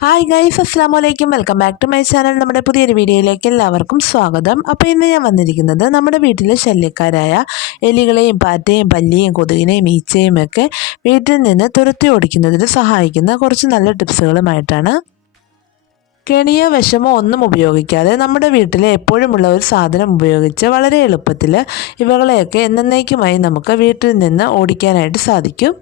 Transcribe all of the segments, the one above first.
Hi guys അസ്സാം വലൈക്കും welcome back to my channel നമ്മുടെ പുതിയൊരു വീഡിയോയിലേക്ക് എല്ലാവർക്കും സ്വാഗതം. അപ്പോൾ ഇന്ന് ഞാൻ വന്നിരിക്കുന്നത് നമ്മുടെ വീട്ടിലെ ശല്യക്കാരായ എലികളെയും പാറ്റയും പല്ലിയും കൊതുകിനെയും ഈച്ചയും ഒക്കെ വീട്ടിൽ നിന്ന് തുരത്തി ഓടിക്കുന്നതിന് സഹായിക്കുന്ന കുറച്ച് നല്ല ടിപ്സുകളുമായിട്ടാണ് കെണിയോ വിഷമോ ഒന്നും ഉപയോഗിക്കാതെ നമ്മുടെ വീട്ടിലെ എപ്പോഴുമുള്ള ഒരു സാധനം ഉപയോഗിച്ച് വളരെ എളുപ്പത്തിൽ ഇവകളെയൊക്കെ എന്നേക്കുമായി നമുക്ക് വീട്ടിൽ നിന്ന് ഓടിക്കാനായിട്ട് സാധിക്കും.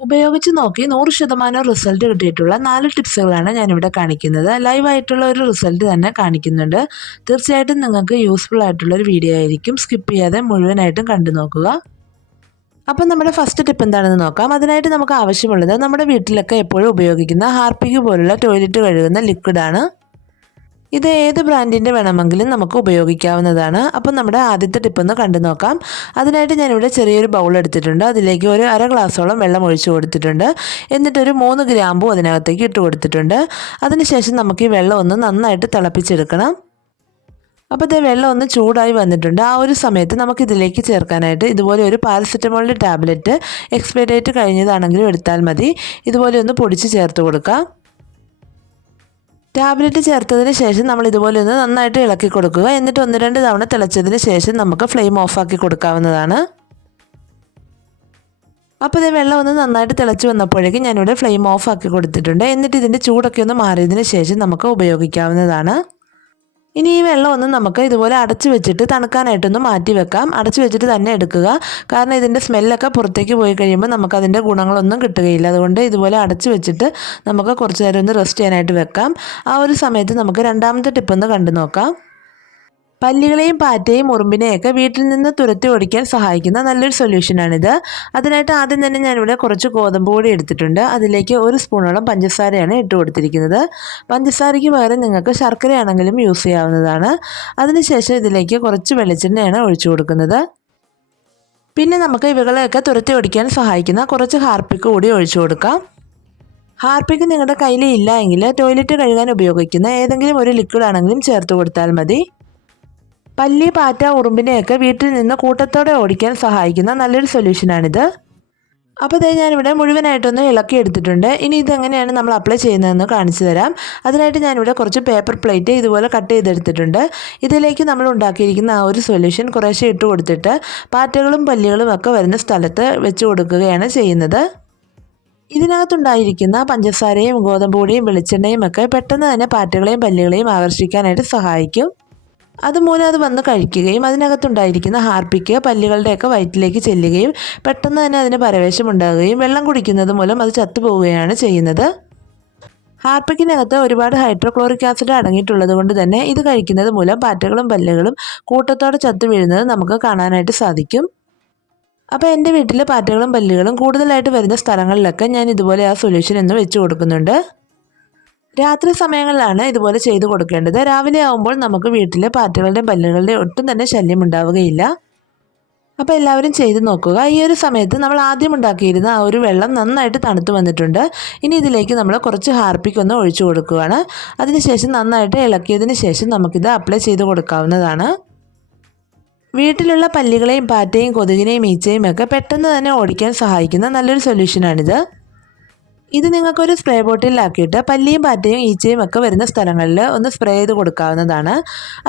ഉപയോഗിച്ച് നോക്കി നൂറ് ശതമാനം റിസൾട്ട് കിട്ടിയിട്ടുള്ള നാല് ടിപ്സുകളാണ് ഞാനിവിടെ കാണിക്കുന്നത്. ലൈവ് ആയിട്ടുള്ള ഒരു റിസൾട്ട് തന്നെ കാണിക്കുന്നുണ്ട്. തീർച്ചയായിട്ടും നിങ്ങൾക്ക് യൂസ്ഫുൾ ആയിട്ടുള്ള ഒരു വീഡിയോ ആയിരിക്കും. സ്കിപ്പ് ചെയ്യാതെ മുഴുവനായിട്ടും കണ്ടു നോക്കുക. അപ്പം നമ്മുടെ ഫസ്റ്റ് ടിപ്പ് എന്താണെന്ന് നോക്കാം. അതിനായിട്ട് നമുക്ക് ആവശ്യമുള്ളത് നമ്മുടെ വീട്ടിലൊക്കെ എപ്പോഴും ഉപയോഗിക്കുന്ന ഹാർപ്പിക് പോലുള്ള ടോയ്ലറ്റ് കഴുകുന്ന ലിക്വിഡാണ് ഇത് ഏത് ബ്രാൻഡിന്റെ വേണമെങ്കിലും നമുക്ക് ഉപയോഗിക്കാവുന്നതാണ്. അപ്പം നമ്മുടെ ആദ്യത്തെ ടിപ്പ് ഒന്ന് കണ്ടു നോക്കാം. അതിനായിട്ട് ഞാനിവിടെ ചെറിയൊരു ബൗൾ എടുത്തിട്ടുണ്ട്. അതിലേക്ക് ഒരു അര ഗ്ലാസോളം വെള്ളം ഒഴിച്ചു കൊടുത്തിട്ടുണ്ട്. എന്നിട്ടൊരു മൂന്ന് ഗ്രാമ്പും അതിനകത്തേക്ക് ഇട്ട് കൊടുത്തിട്ടുണ്ട്. അതിനുശേഷം നമുക്ക് ഈ വെള്ളം ഒന്ന് നന്നായിട്ട് തിളപ്പിച്ചെടുക്കണം. അപ്പോൾ ഇത് വെള്ളം ഒന്ന് ചൂടായി വന്നിട്ടുണ്ട്. ആ ഒരു സമയത്ത് നമുക്ക് ഇതിലേക്ക് ചേർക്കാനായിട്ട് ഇതുപോലെ ഒരു പാരസെറ്റമോളിന്റെ ടാബ്ലറ്റ് എക്സ്പയർ ഡേറ്റ് കഴിഞ്ഞതാണെങ്കിലും എടുത്താൽ മതി. ഇതുപോലെ ഒന്ന് പൊടിച്ച് ചേർത്ത് കൊടുക്കാം. ടാബ്ലറ്റ് ചേർത്തതിന് ശേഷം നമ്മൾ ഇതുപോലെ ഒന്ന് നന്നായിട്ട് ഇളക്കി കൊടുക്കുക. എന്നിട്ട് ഒന്ന് രണ്ട് തവണ തിളച്ചതിന് ശേഷം നമുക്ക് ഫ്ലെയിം ഓഫാക്കി കൊടുക്കാവുന്നതാണ്. അപ്പോൾ ഇത് വെള്ളം ഒന്ന് നന്നായിട്ട് തിളച്ച് വന്നപ്പോഴേക്കും ഞാനിവിടെ ഫ്ലെയിം ഓഫ് ആക്കി കൊടുത്തിട്ടുണ്ട്. എന്നിട്ട് ഇതിന്റെ ചൂടൊക്കെ ഒന്ന് മാറിയതിന് ശേഷം നമുക്ക് ഉപയോഗിക്കാവുന്നതാണ്. ഇനി ഈ വെള്ളം ഒന്ന് നമുക്ക് ഇതുപോലെ അടച്ചു വെച്ചിട്ട് തണുക്കാനായിട്ടൊന്ന് മാറ്റി വെക്കാം. അടച്ചു വെച്ചിട്ട് തന്നെ എടുക്കുക. കാരണം ഇതിന്റെ സ്മെല്ലൊക്കെ പുറത്തേക്ക് പോയി കഴിയുമ്പോൾ നമുക്ക് നമുക്കതിന്റെ ഗുണങ്ങളൊന്നും കിട്ടുകയില്ല. അതുകൊണ്ട് ഇതുപോലെ അടച്ചു വെച്ചിട്ട് നമുക്ക് കുറച്ച് നേരം ഒന്ന് റെസ്റ്റ് ചെയ്യാനായിട്ട് വെക്കാം. ആ ഒരു സമയത്ത് നമുക്ക് രണ്ടാമത്തെ ടിപ്പ് ഒന്ന് കണ്ടു നോക്കാം. പല്ലികളെയും പാറ്റയും ഉറുമ്പിനെയൊക്കെ വീട്ടിൽ നിന്ന് തുരത്തി ഓടിക്കാൻ സഹായിക്കുന്ന നല്ലൊരു സൊല്യൂഷനാണിത്. അതിനായിട്ട് ആദ്യം തന്നെ ഞാനിവിടെ കുറച്ച് ഗോതമ്പ് പൊടി എടുത്തിട്ടുണ്ട്. അതിലേക്ക് ഒരു സ്പൂണോളം പഞ്ചസാരയാണ് ഇട്ട് കൊടുത്തിരിക്കുന്നത്. പഞ്ചസാരയ്ക്ക് പകരം നിങ്ങൾക്ക് ശർക്കരയാണെങ്കിലും യൂസ് ചെയ്യാവുന്നതാണ്. അതിനുശേഷം ഇതിലേക്ക് കുറച്ച് വെളിച്ചെണ്ണയാണ് ഒഴിച്ചു കൊടുക്കുന്നത്. പിന്നെ നമുക്ക് ഇവകളെയൊക്കെ തുരത്തി ഓടിക്കാൻ സഹായിക്കുന്ന കുറച്ച് ഹാർപ്പിക്ക് കൂടി ഒഴിച്ചു കൊടുക്കാം. ഹാർപ്പിക്ക് നിങ്ങളുടെ കയ്യിൽ ഇല്ല എങ്കിൽ ടോയ്ലറ്റ് കഴുകാൻ ഉപയോഗിക്കുന്ന ഏതെങ്കിലും ഒരു ലിക്വിഡ് ആണെങ്കിലും ചേർത്ത് കൊടുത്താൽ മതി. പല്ലി പാറ്റ ഉറുമ്പിനെയൊക്കെ വീട്ടിൽ നിന്ന് കൂട്ടത്തോടെ ഓടിക്കാൻ സഹായിക്കുന്ന നല്ലൊരു സൊല്യൂഷനാണിത്. അപ്പോൾ ഇതേ ഞാനിവിടെ മുഴുവനായിട്ടൊന്ന് ഇളക്കി എടുത്തിട്ടുണ്ട്. ഇനി ഇതെങ്ങനെയാണ് നമ്മൾ അപ്ലൈ ചെയ്യുന്നതെന്ന് കാണിച്ചു തരാം. അതിനായിട്ട് ഞാനിവിടെ കുറച്ച് പേപ്പർ പ്ലേറ്റ് ഇതുപോലെ കട്ട് ചെയ്തെടുത്തിട്ടുണ്ട്. ഇതിലേക്ക് നമ്മൾ ഉണ്ടാക്കിയിരിക്കുന്ന ആ ഒരു സൊല്യൂഷൻ കുറേശ്ശെ ഇട്ട് കൊടുത്തിട്ട് പാറ്റകളും പല്ലികളും ഒക്കെ വരുന്ന സ്ഥലത്ത് വെച്ച് കൊടുക്കുകയാണ് ചെയ്യുന്നത്. ഇതിനകത്തുണ്ടായിരിക്കുന്ന പഞ്ചസാരയും ഗോതമ്പ് പൊടിയും വെളിച്ചെണ്ണയും ഒക്കെ പെട്ടെന്ന് തന്നെ പാറ്റകളെയും പല്ലികളെയും ആകർഷിക്കാനായിട്ട് സഹായിക്കും. അതുമൂലം അത് വന്ന് കഴിക്കുകയും അതിനകത്തുണ്ടായിരിക്കുന്ന ഹാർപ്പിക്ക് പല്ലുകളുടെയൊക്കെ വയറ്റിലേക്ക് ചെല്ലുകയും പെട്ടെന്ന് തന്നെ അതിന് പരവേശം ഉണ്ടാകുകയും വെള്ളം കുടിക്കുന്നത് മൂലം അത് ചത്തുപോവുകയാണ് ചെയ്യുന്നത്. ഹാർപ്പിക്കിനകത്ത് ഒരുപാട് ഹൈഡ്രോക്ലോറിക് ആസിഡ് അടങ്ങിയിട്ടുള്ളത് കൊണ്ട് തന്നെ ഇത് കഴിക്കുന്നത് മൂലം പാറ്റകളും പല്ലുകളും കൂട്ടത്തോടെ ചത്തു വീഴുന്നത് നമുക്ക് കാണാനായിട്ട് സാധിക്കും. അപ്പോൾ എന്റെ വീട്ടിലെ പാറ്റകളും പല്ലുകളും കൂടുതലായിട്ട് വരുന്ന സ്ഥലങ്ങളിലൊക്കെ ഞാൻ ഇതുപോലെ ആ സൊല്യൂഷൻ എന്ന് വെച്ച് കൊടുക്കുന്നുണ്ട്. രാത്രി സമയങ്ങളിലാണ് ഇതുപോലെ ചെയ്തു കൊടുക്കേണ്ടത്. രാവിലെ ആവുമ്പോൾ നമുക്ക് വീട്ടിലെ പാറ്റകളുടെയും പല്ലുകളുടെയും ഒട്ടും തന്നെ ശല്യം ഉണ്ടാവുകയില്ല. അപ്പോൾ എല്ലാവരും ചെയ്ത് നോക്കുക. ഈ ഒരു സമയത്ത് നമ്മൾ ആദ്യം ഉണ്ടാക്കിയിരുന്ന ആ ഒരു വെള്ളം നന്നായിട്ട് തണുത്ത് വന്നിട്ടുണ്ട്. ഇനി ഇതിലേക്ക് നമ്മൾ കുറച്ച് ഹാർപ്പിക്ക് ഒന്ന് ഒഴിച്ചു കൊടുക്കുകയാണ്. അതിനുശേഷം നന്നായിട്ട് ഇളക്കിയതിന് ശേഷം നമുക്കിത് അപ്ലൈ ചെയ്ത് കൊടുക്കാവുന്നതാണ്. വീട്ടിലുള്ള പല്ലികളെയും പാറ്റയും കൊതുകിനെയും ഈച്ചയും ഒക്കെ പെട്ടെന്ന് തന്നെ ഓടിക്കാൻ സഹായിക്കുന്ന നല്ലൊരു സൊല്യൂഷനാണിത്. ഇത് നിങ്ങൾക്കൊരു സ്പ്രേ ബോട്ടിലാക്കിയിട്ട് പല്ലിയും പാറ്റയും ഈച്ചയും ഒക്കെ വരുന്ന സ്ഥലങ്ങളിൽ ഒന്ന് സ്പ്രേ ചെയ്ത് കൊടുക്കാവുന്നതാണ്.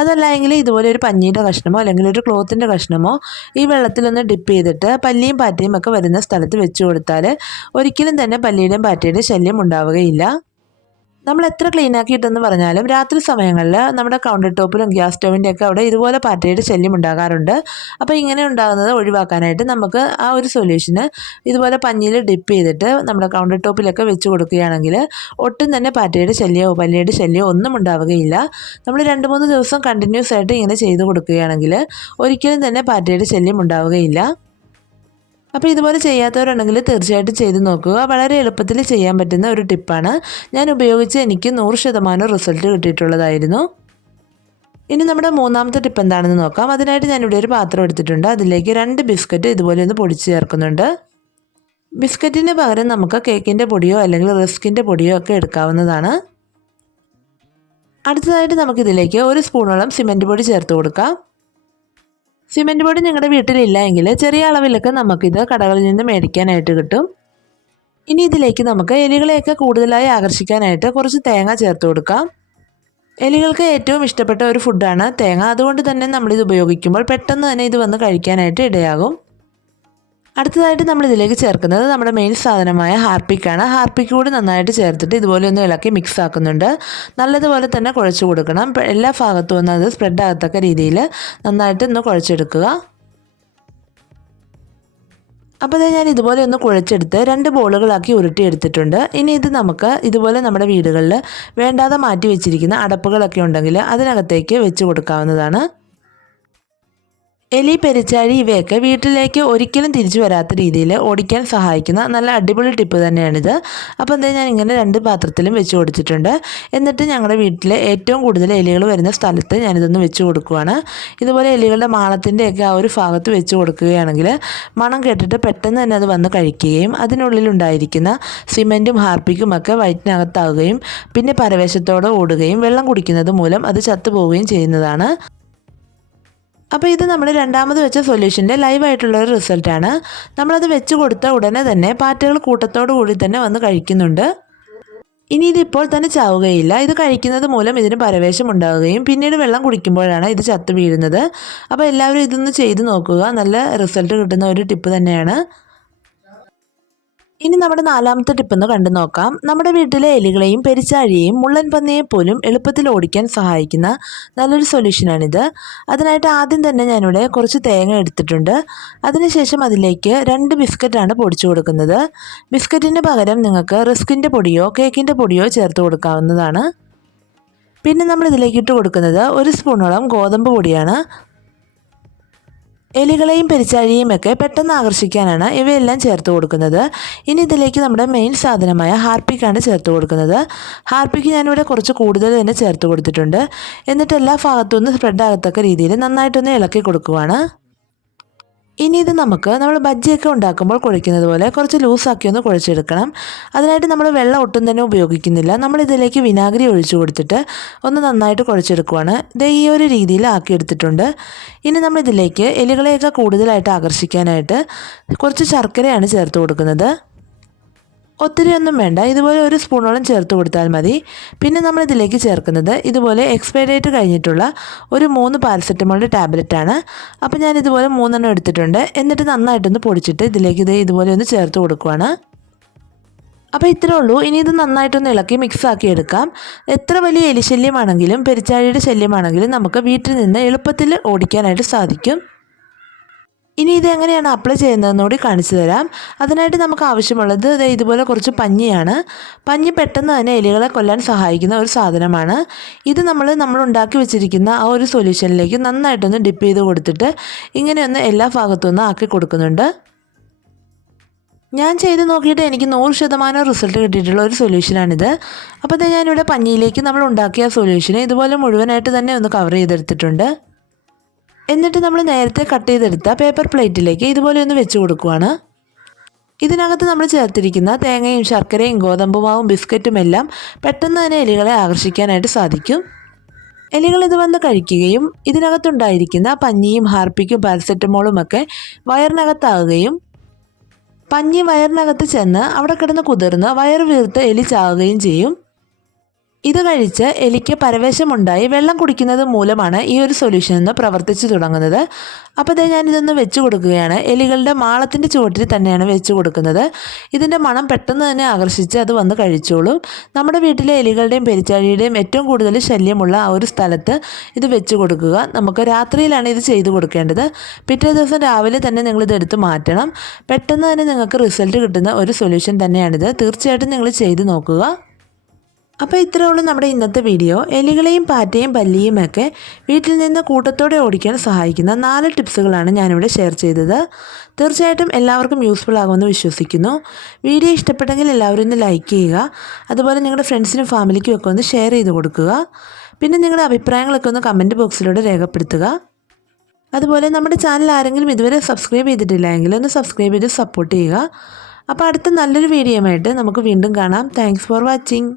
അതല്ല എങ്കിൽ ഇതുപോലെ ഒരു പഞ്ഞിയുടെ കഷ്ണമോ അല്ലെങ്കിൽ ഒരു ക്ലോത്തിന്റെ കഷ്ണമോ ഈ വെള്ളത്തിലൊന്ന് ഡിപ്പ് ചെയ്തിട്ട് പല്ലിയും പാറ്റയും ഒക്കെ വരുന്ന സ്ഥലത്ത് വെച്ച് കൊടുത്താൽ ഒരിക്കലും തന്നെ പല്ലിയുടെയും പാറ്റയുടെയും ശല്യം ഉണ്ടാവുകയില്ല. നമ്മൾ എത്ര ക്ലീൻ ആക്കിയിട്ടെന്ന് പറഞ്ഞാലും രാത്രി സമയങ്ങളിൽ നമ്മുടെ കൗണ്ടർ ടോപ്പിലും ഗ്യാസ് സ്റ്റവിന്റെ ഒക്കെ അവിടെ ഇതുപോലെ പാറ്റയുടെ ശല്യം ഉണ്ടാകാറുണ്ട്. അപ്പോൾ ഇങ്ങനെ ഉണ്ടാകുന്നത് ഒഴിവാക്കാനായിട്ട് നമുക്ക് ആ ഒരു സൊല്യൂഷന് ഇതുപോലെ പഞ്ഞിയിൽ ഡിപ്പ് ചെയ്തിട്ട് നമ്മുടെ കൗണ്ടർ ടോപ്പിലൊക്കെ വെച്ച് കൊടുക്കുകയാണെങ്കിൽ ഒട്ടും തന്നെ പാറ്റയുടെ ശല്യമോ പല്ലിയുടെ ശല്യമോ ഒന്നും ഉണ്ടാവുകയില്ല. നമ്മൾ രണ്ട് മൂന്ന് ദിവസം കണ്ടിന്യൂസ് ആയിട്ട് ഇങ്ങനെ ചെയ്ത് കൊടുക്കുകയാണെങ്കിൽ ഒരിക്കലും തന്നെ പാറ്റയുടെ ശല്യം ഉണ്ടാവുകയില്ല. അപ്പോൾ ഇതുപോലെ ചെയ്യാത്തവരുണ്ടെങ്കിൽ തീർച്ചയായിട്ടും ചെയ്ത് നോക്കുക. വളരെ എളുപ്പത്തിൽ ചെയ്യാൻ പറ്റുന്ന ഒരു ടിപ്പാണ്. ഞാൻ ഉപയോഗിച്ച് എനിക്ക് നൂറ് ശതമാനം റിസൾട്ട് കിട്ടിയിട്ടുള്ളതായിരുന്നു. ഇനി നമ്മുടെ മൂന്നാമത്തെ ടിപ്പ് എന്താണെന്ന് നോക്കാം. അതിനായിട്ട് ഞാനിവിടെ ഒരു പാത്രം എടുത്തിട്ടുണ്ട്. അതിലേക്ക് രണ്ട് ബിസ്ക്കറ്റ് ഇതുപോലെ ഒന്ന് പൊടിച്ച് ചേർക്കുന്നുണ്ട്. ബിസ്ക്കറ്റിന് പകരം നമുക്ക് കേക്കിന്റെ പൊടിയോ അല്ലെങ്കിൽ റിസ്കിന്റെ പൊടിയോ ഒക്കെ എടുക്കാവുന്നതാണ്. അടുത്തതായിട്ട് നമുക്കിതിലേക്ക് ഒരു സ്പൂണോളം സിമന്റ് പൊടി ചേർത്ത് കൊടുക്കാം. സിമെന്റ് പൊടി നിങ്ങളുടെ വീട്ടിലില്ല എങ്കിൽ ചെറിയ അളവിലൊക്കെ നമുക്കിത് കടകളിൽ നിന്ന് മേടിക്കാനായിട്ട് കിട്ടും. ഇനി ഇതിലേക്ക് നമുക്ക് എലികളെയൊക്കെ കൂടുതലായി ആകർഷിക്കാനായിട്ട് കുറച്ച് തേങ്ങ ചേർത്ത് കൊടുക്കാം. എലികൾക്ക് ഏറ്റവും ഇഷ്ടപ്പെട്ട ഒരു ഫുഡാണ് തേങ്ങ. അതുകൊണ്ട് തന്നെ നമ്മളിത് ഉപയോഗിക്കുമ്പോൾ പെട്ടെന്ന് തന്നെ ഇത് വന്ന് കഴിക്കാനായിട്ട് ഇടയാകും. അടുത്തതായിട്ട് നമ്മൾ ഇതിലേക്ക് ചേർക്കുന്നത് നമ്മുടെ മെയിൻ സാധനമായ ഹാർപ്പിക്കാണ്. ഹാർപ്പിക്ക് കൂടി നന്നായിട്ട് ചേർത്തിട്ട് ഇതുപോലെ ഒന്ന് ഇളക്കി മിക്സ് ആക്കുന്നുണ്ട്. നല്ലതുപോലെ തന്നെ കുഴച്ച് കൊടുക്കണം. എല്ലാ ഭാഗത്തും ഒന്ന് അത് സ്പ്രെഡ് ആകത്തക്ക രീതിയിൽ നന്നായിട്ട് ഒന്ന് കുഴച്ചെടുക്കുക. അപ്പോൾ ഞാൻ ഇതുപോലെ ഒന്ന് കുഴച്ചെടുത്ത് രണ്ട് ബോളുകളാക്കി ഉരുട്ടിയെടുത്തിട്ടുണ്ട്. ഇനി ഇത് നമുക്ക് ഇതുപോലെ നമ്മുടെ വീടുകളിൽ വേണ്ടാതെ മാറ്റി വെച്ചിരിക്കുന്ന അടപ്പുകളൊക്കെ ഉണ്ടെങ്കിൽ അതിനകത്തേക്ക് വെച്ച് കൊടുക്കാവുന്നതാണ്. എലി പെരിച്ചാഴി ഇവയൊക്കെ വീട്ടിലേക്ക് ഒരിക്കലും തിരിച്ചു വരാത്ത രീതിയിൽ ഓടിക്കാൻ സഹായിക്കുന്ന നല്ല അടിപൊളി ടിപ്പ് തന്നെയാണിത്. അപ്പോൾ എന്താ ഞാൻ ഇങ്ങനെ രണ്ട് പാത്രത്തിലും വെച്ച് കൊടുത്തിട്ടുണ്ട് എന്നിട്ട് ഞങ്ങളുടെ വീട്ടിലെ ഏറ്റവും കൂടുതൽ എലികൾ വരുന്ന സ്ഥലത്ത് ഞാനിതൊന്ന് വെച്ച് കൊടുക്കുകയാണ് ഇതുപോലെ എലികളുടെ മാളത്തിന്റെയൊക്കെ ആ ഒരു ഭാഗത്ത് വെച്ച് കൊടുക്കുകയാണെങ്കിൽ മണം കേട്ടിട്ട് പെട്ടെന്ന് തന്നെ അത് വന്ന് കഴിക്കുകയും അതിനുള്ളിലുണ്ടായിരിക്കുന്ന സിമെന്റും ഹാർപ്പിക്കും ഒക്കെ വയറ്റിനകത്താവുകയും പിന്നെ പരവേശത്തോടെ ഓടുകയും വെള്ളം കുടിക്കുന്നത് മൂലം അത് ചത്തുപോവുകയും ചെയ്യുന്നതാണ്. അപ്പോൾ ഇത് നമ്മൾ രണ്ടാമത് വെച്ച സൊല്യൂഷന്റെ ലൈവായിട്ടുള്ള ഒരു റിസൾട്ടാണ് നമ്മളത് വെച്ച് കൊടുത്ത ഉടനെ തന്നെ പാറ്റകൾ കൂട്ടത്തോടു കൂടി തന്നെ വന്ന് കഴിക്കുന്നുണ്ട്. ഇനി ഇതിപ്പോൾ തന്നെ ചാവുകയില്ല. ഇത് കഴിക്കുന്നത് മൂലം ഇതിന് പരവേശം ഉണ്ടാവുകയും പിന്നീട് വെള്ളം കുടിക്കുമ്പോഴാണ് ഇത് ചത്തു വീഴുന്നത്. അപ്പോൾ എല്ലാവരും ഇതൊന്ന് ചെയ്ത് നോക്കുക. നല്ല റിസൾട്ട് കിട്ടുന്ന ഒരു ടിപ്പ് തന്നെയാണ്. ഇനി നമ്മുടെ നാലാമത്തെ ടിപ്പെന്ന് കണ്ടു നോക്കാം. നമ്മുടെ വീട്ടിലെ എലികളെയും പെരിച്ചാഴിയെയും മുള്ളൻ പന്നിയെ പോലും എളുപ്പത്തിൽ ഓടിക്കാൻ സഹായിക്കുന്ന നല്ലൊരു സൊല്യൂഷനാണിത് അതിനായിട്ട് ആദ്യം തന്നെ ഞാനിവിടെ കുറച്ച് തേങ്ങ എടുത്തിട്ടുണ്ട്. അതിനുശേഷം അതിലേക്ക് രണ്ട് ബിസ്ക്കറ്റാണ് പൊടിച്ചു കൊടുക്കുന്നത്. ബിസ്ക്കറ്റിന് പകരം നിങ്ങൾക്ക് റിസ്കിന്റെ പൊടിയോ കേക്കിന്റെ പൊടിയോ ചേർത്ത് കൊടുക്കാവുന്നതാണ്. പിന്നെ നമ്മൾ ഇതിലേക്ക് ഇട്ട് കൊടുക്കുന്നത് ഒരു സ്പൂണോളം ഗോതമ്പ് പൊടിയാണ്. എലികളെയും പെരിച്ചാഴിയും ഒക്കെ പെട്ടെന്ന് ആകർഷിക്കാനാണ് ഇവയെല്ലാം ചേർത്ത് കൊടുക്കുന്നത്. ഇനി ഇതിലേക്ക് നമ്മുടെ മെയിൻ സാധനമായ ഹാർപ്പിക്കാണ് ചേർത്ത് കൊടുക്കുന്നത്. ഹാർപ്പിക്ക് ഞാനിവിടെ കുറച്ച് കൂടുതൽ തന്നെ ചേർത്ത് കൊടുത്തിട്ടുണ്ട്. എന്നിട്ട് എല്ലാ ഭാഗത്തുനിന്ന് സ്പ്രെഡ് ആകത്തക്ക രീതിയിൽ നന്നായിട്ടൊന്ന് ഇളക്കി കൊടുക്കുവാണ്. ഇനി ഇത് നമുക്ക് നമ്മൾ ബജ്ജിയൊക്കെ ഉണ്ടാക്കുമ്പോൾ കുഴയ്ക്കുന്നത് പോലെ കുറച്ച് ലൂസാക്കി ഒന്ന് കുഴച്ചെടുക്കണം. അതിനായിട്ട് നമ്മൾ വെള്ളം ഒട്ടും തന്നെ ഉപയോഗിക്കുന്നില്ല. നമ്മൾ ഇതിലേക്ക് വിനാഗിരി ഒഴിച്ചു കൊടുത്തിട്ട് ഒന്ന് നന്നായിട്ട് കുഴച്ചെടുക്കുവാണ്. ഇത് ഈ ഒരു രീതിയിൽ ആക്കിയെടുത്തിട്ടുണ്ട് ഇനി നമ്മൾ ഇതിലേക്ക് എലികളെയൊക്കെ കൂടുതലായിട്ട് ആകർഷിക്കാനായിട്ട് കുറച്ച് ശർക്കരയാണ് ചേർത്ത് കൊടുക്കുന്നത്. ഒത്തിരി ഒന്നും വേണ്ട. ഇതുപോലെ ഒരു സ്പൂണോളം ചേർത്ത് കൊടുത്താൽ മതി. പിന്നെ നമ്മൾ ഇതിലേക്ക് ചേർക്കുന്നത് ഇതുപോലെ എക്സ്പയർ ഡേറ്റ് കഴിഞ്ഞിട്ടുള്ള ഒരു മൂന്ന് പാരസെറ്റമോളിന്റെ ടാബ്ലറ്റാണ്. അപ്പോൾ ഞാൻ ഇതുപോലെ മൂന്നെണ്ണം എടുത്തിട്ടുണ്ട്. എന്നിട്ട് നന്നായിട്ടൊന്ന് പൊടിച്ചിട്ട് ഇതിലേക്ക് ഇത് ഇതുപോലെ ഒന്ന് ചേർത്ത് കൊടുക്കുവാണ്. അപ്പോൾ ഇത്രേ ഉള്ളൂ. ഇനി ഇത് നന്നായിട്ടൊന്ന് ഇളക്കി മിക്സ് ആക്കി എടുക്കാം. എത്ര വലിയ എലിശല്യമാണെങ്കിലും പെരിച്ചാഴിയുടെ ശല്യമാണെങ്കിലും നമുക്ക് വീട്ടിൽ നിന്ന് എളുപ്പത്തിൽ ഓടിക്കാനായിട്ട് സാധിക്കും. ഇനി ഇത് എങ്ങനെയാണ് അപ്ലൈ ചെയ്യുന്നതെന്ന് കൂടി കാണിച്ചു തരാം. അതിനായിട്ട് നമുക്ക് ആവശ്യമുള്ളത് ഇതുപോലെ കുറച്ച് പഞ്ഞിയാണ്. പഞ്ഞി പെട്ടെന്ന് തന്നെ എലികളെ കൊല്ലാൻ സഹായിക്കുന്ന ഒരു സാധനമാണ്. ഇത് നമ്മൾ നമ്മൾ ഉണ്ടാക്കി വെച്ചിരിക്കുന്ന ആ ഒരു സൊല്യൂഷനിലേക്ക് നന്നായിട്ടൊന്ന് ഡിപ്പ് ചെയ്ത് കൊടുത്തിട്ട് ഇങ്ങനെയൊന്ന് എല്ലാ ഭാഗത്തുനിന്ന് ആക്കി കൊടുക്കുന്നുണ്ട്. ഞാൻ ചെയ്ത് നോക്കിയിട്ട് എനിക്ക് നൂറ് ശതമാനം റിസൾട്ട് കിട്ടിയിട്ടുള്ള ഒരു സൊല്യൂഷനാണിത് അപ്പോൾ ഞാനിവിടെ പഞ്ഞിയിലേക്ക് നമ്മൾ ഉണ്ടാക്കിയ സൊല്യൂഷനെ ഇതുപോലെ മുഴുവനായിട്ട് തന്നെ ഒന്ന് കവർ ചെയ്തെടുത്തിട്ടുണ്ട്. എന്നിട്ട് നമ്മൾ നേരത്തെ കട്ട് ചെയ്തെടുത്ത പേപ്പർ പ്ലേറ്റിലേക്ക് ഇതുപോലെ ഒന്ന് വെച്ച് കൊടുക്കുവാണ്. ഇതിനകത്ത് നമ്മൾ ചേർത്തിരിക്കുന്ന തേങ്ങയും ശർക്കരയും ഗോതമ്പുമാവും ബിസ്ക്കറ്റും എല്ലാം പെട്ടെന്ന് തന്നെ എലികളെ ആകർഷിക്കാനായിട്ട് സാധിക്കും. എലികൾ ഇത് വന്ന് കഴിക്കുകയും ഇതിനകത്തുണ്ടായിരിക്കുന്ന പഞ്ഞിയും ഹാർപ്പിക്കും പാരസെറ്റമോളും ഒക്കെ വയറിനകത്താവുകയും പഞ്ഞി വയറിനകത്ത് ചെന്ന് അവിടെ കിടന്ന് കുതിർന്ന് വയറ് വീർത്ത് എലി ചാവുകയും ചെയ്യും. ഇത് കഴിച്ച് എലിക്ക് പരവേശമുണ്ടായി വെള്ളം കുടിക്കുന്നത് മൂലമാണ് ഈ ഒരു സൊല്യൂഷൻ ഒന്ന് പ്രവർത്തിച്ചു തുടങ്ങുന്നത്. അപ്പോൾ ഇതേ ഞാനിതൊന്ന് വെച്ച് കൊടുക്കുകയാണ്. എലികളുടെ മാളത്തിന്റെ ചുവട്ടിൽ തന്നെയാണ് വെച്ച് കൊടുക്കുന്നത്. ഇതിന്റെ മണം പെട്ടെന്ന് തന്നെ ആകർഷിച്ച് അത് വന്ന് കഴിച്ചോളും. നമ്മുടെ വീട്ടിലെ എലികളുടെയും പെരിച്ചാഴിയുടെയും ഏറ്റവും കൂടുതൽ ശല്യമുള്ള ആ ഒരു സ്ഥലത്ത് ഇത് വെച്ച് കൊടുക്കുക. നമുക്ക് രാത്രിയിലാണ് ഇത് ചെയ്തു കൊടുക്കേണ്ടത്. പിറ്റേ ദിവസം രാവിലെ തന്നെ നിങ്ങളിത് എടുത്ത് മാറ്റണം. പെട്ടെന്ന് തന്നെ നിങ്ങൾക്ക് റിസൾട്ട് കിട്ടുന്ന ഒരു സൊല്യൂഷൻ തന്നെയാണിത്. തീർച്ചയായിട്ടും നിങ്ങൾ ചെയ്ത് നോക്കുക. അപ്പോൾ ഇത്രയേ ഉള്ളൂ നമ്മുടെ ഇന്നത്തെ വീഡിയോ. എലികളെയും പാറ്റയും പല്ലിയും ഒക്കെ വീട്ടിൽ നിന്ന് കൂട്ടത്തോടെ ഓടിക്കാൻ സഹായിക്കുന്ന നാല് ടിപ്സുകളാണ് ഞാനിവിടെ ഷെയർ ചെയ്തത്. തീർച്ചയായിട്ടും എല്ലാവർക്കും യൂസ്ഫുൾ ആകുമെന്ന് വിശ്വസിക്കുന്നു. വീഡിയോ ഇഷ്ടപ്പെട്ടെങ്കിൽ എല്ലാവരും ഒന്ന് ലൈക്ക് ചെയ്യുക. അതുപോലെ നിങ്ങളുടെ ഫ്രണ്ട്സിനും ഫാമിലിക്കും ഒക്കെ ഒന്ന് ഷെയർ ചെയ്ത് കൊടുക്കുക. പിന്നെ നിങ്ങളുടെ അഭിപ്രായങ്ങളൊക്കെ ഒന്ന് കമന്റ് ബോക്സിലൂടെ രേഖപ്പെടുത്തുക. അതുപോലെ നമ്മുടെ ചാനൽ ആരെങ്കിലും ഇതുവരെ സബ്സ്ക്രൈബ് ചെയ്തിട്ടില്ല എങ്കിൽ ഒന്ന് സബ്സ്ക്രൈബ് ചെയ്ത് സപ്പോർട്ട് ചെയ്യുക. അപ്പോൾ അടുത്ത നല്ലൊരു വീഡിയോ ആയിട്ട് നമുക്ക് വീണ്ടും കാണാം. Thanks for watching